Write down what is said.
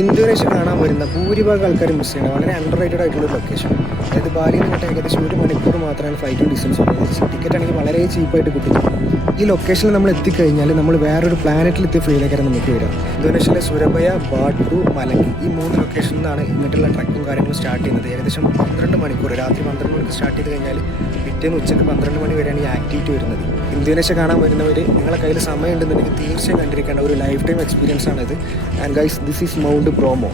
Indonesia കാണാൻ വരുന്ന ഭൂരിഭാഗം ആൾക്കാരും മിസ് ചെയ്യണം. വളരെ അണ്ടർ റേറ്റഡ് ആയിട്ടുള്ള ഒരു ലൊക്കേഷൻ. അതായത് ബാലിയിൽ നിന്നിട്ട് ഏകദേശം 1 മണിക്കൂർ മാത്രമാണ് ഫ്ലൈറ്റും ഡിസ്റ്റൻസ് ഉള്ളത്. ടിക്കറ്റ് ആണെങ്കിൽ വളരെ ചീപ്പായിട്ട് കിട്ടും. ഈ ലൊക്കേഷനിൽ നമ്മൾ എത്തിക്കഴിഞ്ഞാൽ നമ്മൾ വേറൊരു പ്ലാനറ്റിൽ എത്തിയ ഫീലേക്കാണ് നമുക്ക് വരിക. ഇന്തോനേഷ്യയിലെ സുരബയ, ബാട്ടു, മലങ്കി ഈ 3 ലൊക്കേഷനിൽ നിന്നാണ് ഇങ്ങോട്ടുള്ള ട്രക്കും കാര്യങ്ങളും സ്റ്റാർട്ട് ചെയ്യുന്നത്. ഏകദേശം 12 മണിക്കൂർ, രാത്രി 12 മണിക്ക് സ്റ്റാർട്ട് ചെയ്ത് കഴിഞ്ഞാൽ പിറ്റേന്ന് ഉച്ചയ്ക്ക് 12 മണി വരെയാണ് ഈ ആക്ടിവിറ്റി വരുന്നത്. ഇന്തോനേഷ്യ കാണാൻ വരുന്നവർ നിങ്ങളെ കയ്യിൽ സമയം ഉണ്ടെന്നുണ്ടെങ്കിൽ തീർച്ചയായും കണ്ടിരിക്കേണ്ട ഒരു ലൈഫ് ടൈം എക്സ്പീരിയൻസ് ആണിത്. And guys, this is mount bromo.